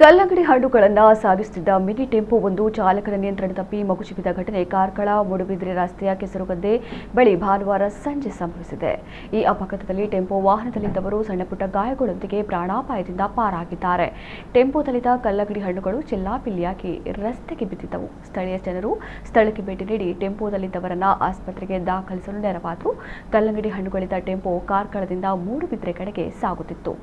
ಕಲ್ಲಂಗಡಿ ಹಣ್ಣುಗಳನ್ನು ಸಾಗಿಸುತ್ತಿದ್ದ ಮಿನಿ ಟೆಂಪೋ ಒಂದು ಚಾಲಕನ ನಿಯಂತ್ರಣ ತಪ್ಪಿ ಮಗುಚಿಬಿದ್ದ ಘಟನೆ ಕಾರ್ಕಳ ಮೂಡುಬಿದಿರೆ ರಸ್ತೆಯ ಕೆಸರುಗದ್ದೆ ಬಳಿ ಭಾನುವಾರ ಸಂಜೆ ಸಂಭವಿಸಿದೆ. ಈ ಅಪಘಾತದಲ್ಲಿ ಟೆಂಪೋ ವಾಹನದಲ್ಲಿದ್ದವರು ಸಣ್ಣಪುಟ್ಟ ಗಾಯಗಳೊಂದಿಗೆ ಪ್ರಾಣಾಪಾಯದಿಂದ ಪಾರಾಗಿದ್ದಾರೆ. ಟೆಂಪೋದಲ್ಲಿದ್ದ ಕಲ್ಲಂಗಡಿ ಹಣ್ಣುಗಳು ಚೆಲ್ಲಾಪಿಲ್ಲಿಯಾಗಿ ರಸ್ತೆಗೆ ಬಿದ್ದಿದ್ದವು. ಸ್ಥಳೀಯ ಜನರು ಸ್ಥಳಕ್ಕೆ ಭೇಟಿ ನೀಡಿ ಟೆಂಪೋದಲ್ಲಿದ್ದವರನ್ನ ಆಸ್ಪತ್ರೆಗೆ ದಾಖಲಿಸಲು ನೆರವಾದರು. ಕಲ್ಲಂಗಡಿ ಹಣ್ಣುಗಳಿದ್ದ ಟೆಂಪೋ ಕಾರ್ಕಳದಿಂದ ಮೂಡುಬಿದಿರೆ ಕಡೆಗೆ ಸಾಗುತ್ತಿತ್ತು.